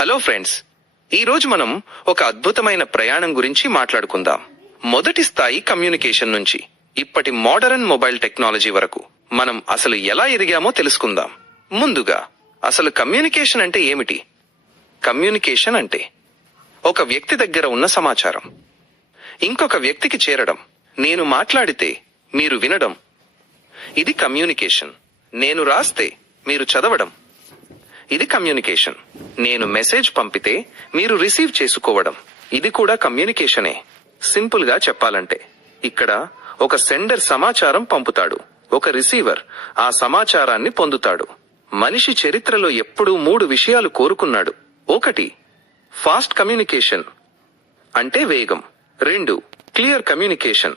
Hello friends, ఈరోజు మనం ఒక అద్భుతమైన ప్రయాణం గురించి మాట్లాడుకుందాం. మొదటి స్థాయి కమ్యూనికేషన్ నుంచి ఇప్పటి మోడరన్ మొబైల్ టెక్నాలజీ వరకు మనం అసలు ఎలా ఎదిగామో తెలుసుకుందాం. ముందుగా అసలు కమ్యూనికేషన్ అంటే ఏమిటి? కమ్యూనికేషన్ అంటే ఒక వ్యక్తి దగ్గర ఉన్న సమాచారం ఇంకొక వ్యక్తికి చేరడం. నేను మాట్లాడితే మీరు వినడం, ఇది కమ్యూనికేషన్. నేను రాస్తే మీరు చదవడం, ఇది కమ్యూనికేషన్. నేను మెసేజ్ పంపితే మీరు రిసీవ్ చేసుకోవడం, ఇది కూడా కమ్యూనికేషనే. సింపుల్ గా చెప్పాలంటే ఇక్కడ ఒక సెండర్ సమాచారం పంపుతాడు, ఒక రిసీవర్ ఆ సమాచారాన్ని పొందుతాడు. మనిషి చరిత్రలో ఎప్పుడూ 3 విషయాలు కోరుకున్నాడు. 1 ఫాస్ట్ కమ్యూనికేషన్ అంటే వేగం, 2 క్లియర్ కమ్యూనికేషన్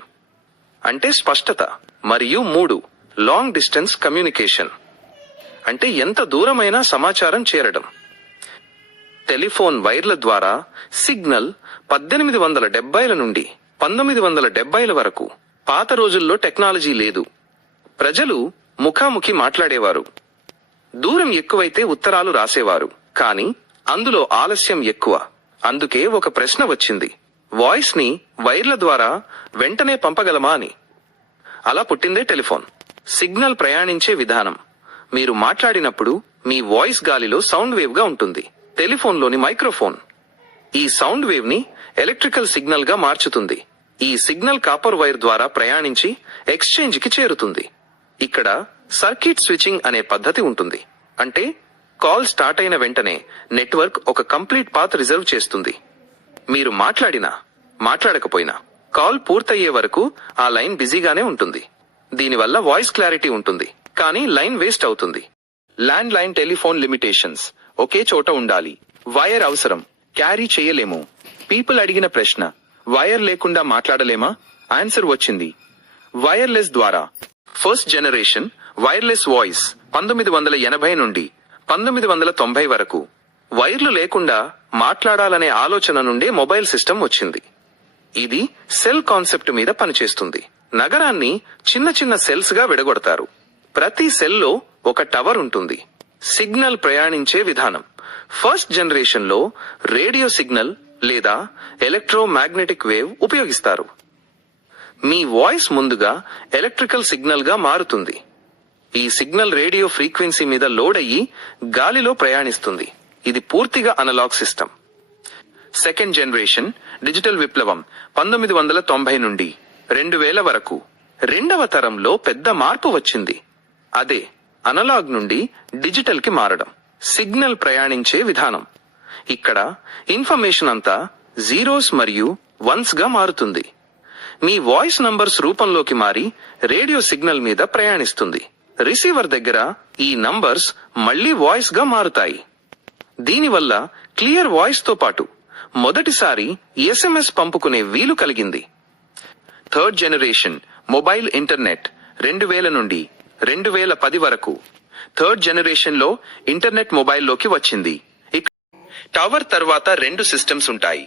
అంటే స్పష్టత, మరియు 3 లాంగ్ డిస్టెన్స్ కమ్యూనికేషన్ అంటే ఎంత దూరమైనా సమాచారం చేరడం. టెలిఫోన్ వైర్ల ద్వారా సిగ్నల్ 1870ల నుండి 1970ల వరకు. పాత రోజుల్లో టెక్నాలజీ లేదు. ప్రజలు ముఖాముఖి మాట్లాడేవారు. దూరం ఎక్కువైతే ఉత్తరాలు రాసేవారు, కానీ అందులో ఆలస్యం ఎక్కువ. అందుకే ఒక ప్రశ్న వచ్చింది, వాయిస్ ని వైర్ల ద్వారా వెంటనే పంపగలమా అని. అలా పుట్టిందే టెలిఫోన్. సిగ్నల్ ప్రయాణించే విధానం. మీరు మాట్లాడినప్పుడు మీ వాయిస్ గాలిలో సౌండ్ వేవ్ గా ఉంటుంది. టెలిఫోన్లోని మైక్రోఫోన్ ఈ సౌండ్ వేవ్ ని ఎలక్ట్రికల్ సిగ్నల్ గా మార్చుతుంది. ఈ సిగ్నల్ కాపర్ వైర్ ద్వారా ప్రయాణించి ఎక్స్చేంజ్ కి చేరుతుంది. ఇక్కడ సర్క్యూట్ స్విచ్చింగ్ అనే పద్ధతి ఉంటుంది. అంటే కాల్ స్టార్ట్ అయిన వెంటనే నెట్వర్క్ ఒక కంప్లీట్ పాత్ రిజర్వ్ చేస్తుంది. మీరు మాట్లాడకపోయినా కాల్ పూర్తయ్యే వరకు ఆ లైన్ బిజీగానే ఉంటుంది. దీనివల్ల వాయిస్ క్లారిటీ ఉంటుంది, కానీ లైన్ వేస్ట్ అవుతుంది. Land line telephone limitations. ఒకే చోట ఉండాలి. వైర్ అవసరం, క్యారీ చేయలేము. పీపుల్ అడిగిన ప్రశ్న, వైర్ లేకుండా మాట్లాడలేమా? ఆన్సర్ వచ్చింది, వైర్లెస్ ద్వారా. ఫస్ట్ జనరేషన్ వైర్లెస్ వాయిస్ 1980 నుండి 1990 వరకు. వైర్లు లేకుండా మాట్లాడాలనే ఆలోచన నుండే మొబైల్ సిస్టమ్ వచ్చింది. ఇది సెల్ కాన్సెప్ట్ మీద పనిచేస్తుంది. నగరాన్ని చిన్న చిన్న సెల్స్ గా విడగొడతారు. ప్రతి సెల్లో ఒక టవర్ ఉంటుంది. సిగ్నల్ ప్రయాణించే విధానం. ఫస్ట్ జనరేషన్ లో రేడియో సిగ్నల్ లేదా ఎలక్ట్రోమాగ్నెటిక్ వేవ్ ఉపయోగిస్తారు. మీ వాయిస్ ముందుగా ఎలక్ట్రికల్ సిగ్నల్ గా మారుతుంది. ఈ సిగ్నల్ రేడియో ఫ్రీక్వెన్సీ మీద లోడ్ అయ్యి గాలిలో ప్రయాణిస్తుంది. ఇది పూర్తిగా analogue system. Second generation digital విప్లవం 1990 నుండి 2000 వరకు. రెండవ తరంలో పెద్ద మార్పు వచ్చింది. అదే అనలాగ్ నుండి డిజిటల్ కి మారడం. సిగ్నల్ ప్రయాణించే విధానం. ఇక్కడ ఇన్ఫర్మేషన్ అంతా జీరోస్ మరియు వన్స్ గా మారుతుంది. మీ వాయిస్ నంబర్స్ రూపంలోకి మారి రేడియో సిగ్నల్ మీద ప్రయాణిస్తుంది. రిసీవర్ దగ్గర ఈ నంబర్స్ మళ్లీ వాయిస్ గా మారుతాయి. దీనివల్ల క్లియర్ వాయిస్ తో పాటు మొదటిసారి SMS పంపుకునే వీలు కలిగింది. థర్డ్ జనరేషన్ మొబైల్ ఇంటర్నెట్ 2000 నుండి 2010 వరకు. థర్డ్ జనరేషన్ లో ఇంటర్నెట్ మొబైల్లోకి వచ్చింది. టవర్ తర్వాత 2 సిస్టమ్స్ ఉంటాయి.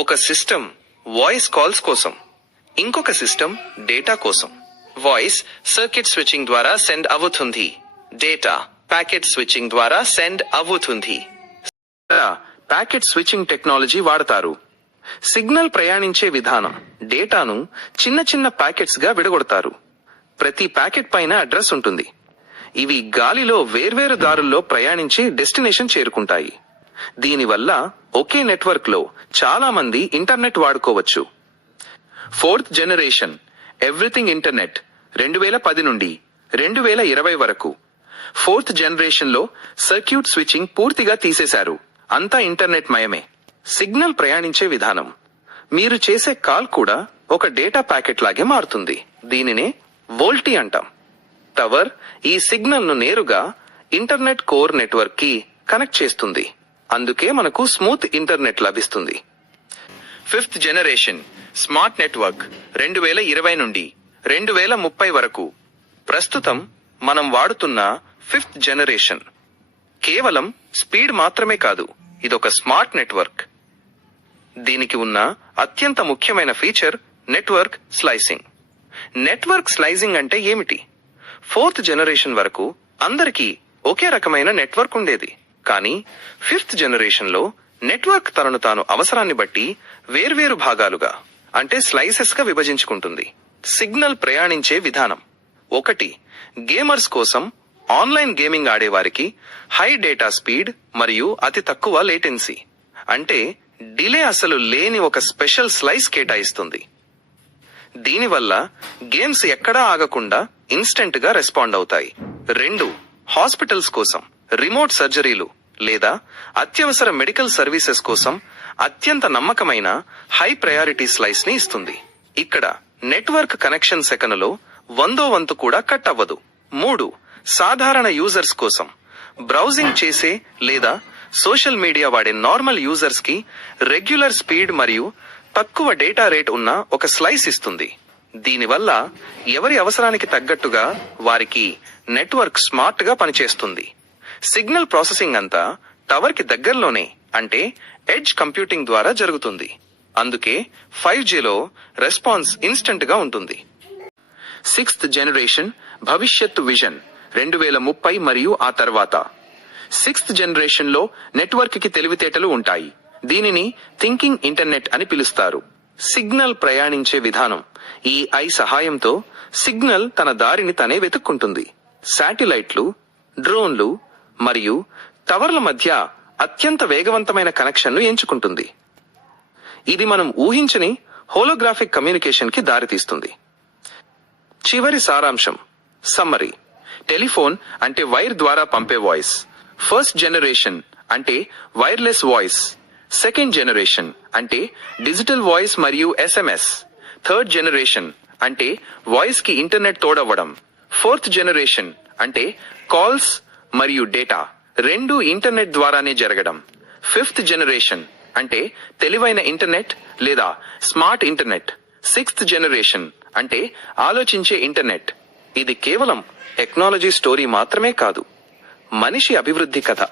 ఒక సిస్టమ్ వాయిస్ కాల్స్ కోసం, ఇంకొక సిస్టమ్ డేటా కోసం. వాయిస్ సర్క్యూట్ స్విచ్చింగ్ ద్వారా సెండ్ అవుతుంది. డేటా ప్యాకెట్ స్విచ్చింగ్ ద్వారా సెండ్ అవుతుంది. ప్యాకెట్ స్విచ్చింగ్ టెక్నాలజీ వాడతారు. సిగ్నల్ ప్రయాణించే విధానం. డేటాను చిన్న చిన్న ప్యాకెట్స్ గా విడగొడతారు. ప్రతి ప్యాకెట్ పైన అడ్రస్ ఉంటుంది. ఇవి గాలిలో వేర్వేరు దారుల్లో ప్రయాణించి డెస్టినేషన్ చేరుకుంటాయి. దీనివల్ల ఒకే నెట్వర్క్ లో చాలా మంది ఇంటర్నెట్ వాడుకోవచ్చు. ఫోర్త్ జనరేషన్ ఎవ్రీథింగ్ ఇంటర్నెట్ 2010 నుండి 2020 వరకు. ఫోర్త్ జనరేషన్ లో సర్క్యూట్ స్విచ్చింగ్ పూర్తిగా తీసేశారు. అంతా ఇంటర్నెట్ మయమే. సిగ్నల్ ప్రయాణించే విధానం. మీరు చేసే కాల్ కూడా ఒక డేటా ప్యాకెట్ లాగే మారుతుంది. దీనినే వోల్టీ అంటాం. టవర్ ఈ సిగ్నల్ ను నేరుగా ఇంటర్నెట్ కోర్ నెట్వర్క్ కి కనెక్ట్ చేస్తుంది. అందుకే మనకు స్మూత్ ఇంటర్నెట్ లభిస్తుంది. ఫిఫ్త్ జనరేషన్ స్మార్ట్ నెట్వర్క్ 2020 నుండి 2030 వరకు. ప్రస్తుతం మనం వాడుతున్న ఫిఫ్త్ జనరేషన్ కేవలం స్పీడ్ మాత్రమే కాదు, ఇదొక స్మార్ట్ నెట్వర్క్. దీనికి ఉన్న అత్యంత ముఖ్యమైన feature network slicing. Network slicing అంటే ఏమిటి? ఫోర్త్ జనరేషన్ వరకు అందరికీ ఒకే రకమైన నెట్వర్క్ ఉండేది. కానీ 5th జనరేషన్ లో నెట్వర్క్ తనను తాను అవసరాన్ని బట్టి వేర్వేరు భాగాలుగా అంటే స్లైసెస్ గా విభజించుకుంటుంది. సిగ్నల్ ప్రయాణించే విధానం 1. గేమర్స్ కోసం ఆన్లైన్ గేమింగ్ ఆడేవారికి హై డేటా స్పీడ్ మరియు అతి తక్కువ లేటెన్సీ అంటే డిలే అసలు లేని ఒక స్పెషల్ స్లైస్ కేటాయిస్తుంది. దీనివల్ల గేమ్స్ ఎక్కడా ఆగకుండా ఇన్స్టెంట్ గా రెస్పాండ్ అవుతాయి. 2. హాస్పిటల్స్ కోసం రిమోట్ సర్జరీలు లేదా అత్యవసర మెడికల్ సర్వీసెస్ కోసం అత్యంత నమ్మకమైన హై ప్రయారిటీ స్లైస్ ని ఇస్తుంది. ఇక్కడ నెట్వర్క్ కనెక్షన్ సెకనులో 100వ వంతు కూడా కట్ అవ్వదు. 3. సాధారణ యూజర్స్ కోసం బ్రౌజింగ్ చేసే లేదా సోషల్ మీడియా వాడే నార్మల్ యూజర్స్ కి రెగ్యులర్ స్పీడ్ మరియు తక్కువ డేటా రేట్ ఉన్న ఒక స్లైస్ ఇస్తుంది. దీనివల్ల ఎవరి అవసరానికి తగ్గట్టుగా వారికి నెట్వర్క్ స్మార్ట్ గా పనిచేస్తుంది. సిగ్నల్ ప్రాసెసింగ్ అంతా టవర్ కి దగ్గరలోనే అంటే ఎడ్జ్ కంప్యూటింగ్ ద్వారా జరుగుతుంది. అందుకే 5Gలో రెస్పాన్స్ ఇన్స్టెంట్ గా ఉంటుంది. 6th జనరేషన్ భవిష్యత్తు విజన్ 2030 మరియు ఆ తర్వాత 6th జనరేషన్ లో నెట్వర్క్ కి తెలివితేటలు ఉంటాయి. దీనిని థింకింగ్ ఇంటర్నెట్ అని పిలుస్తారు. సిగ్నల్ ప్రయాణించే విధానం ఈ ఐ సహాయంతో సిగ్నల్ తన దారిని తనే వెతుక్కుంటుంది. శాటిలైట్లు, డ్రోన్లు మరియు టవర్ల మధ్య అత్యంత వేగవంతమైన కనెక్షన్ను ఎంచుకుంటుంది. ఇది మనం ఊహించని హోలోగ్రాఫిక్ కమ్యూనికేషన్ కి దారితీస్తుంది. చివరి సారాంశం సమ్మరీ. టెలిఫోన్ అంటే వైర్ ద్వారా పంపే వాయిస్. 1st జనరేషన్ అంటే వైర్లెస్ వాయిస్. 2nd జనరేషన్ అంటే డిజిటల్ వాయిస్ మరియు SMS. 3rd జనరేషన్ అంటే వాయిస్ కి ఇంటర్నెట్ తోడవ్వడం. 4th జనరేషన్ అంటే కాల్స్ మరియు డేటా రెండు ఇంటర్నెట్ ద్వారానే జరగడం. 5th జనరేషన్ అంటే తెలివైన ఇంటర్నెట్ లేదా స్మార్ట్ ఇంటర్నెట్. 6th జనరేషన్ అంటే ఆలోచించే ఇంటర్నెట్. ఇది కేవలం టెక్నాలజీ స్టోరీ మాత్రమే కాదు, మనిషి అభివృద్ధి కథ.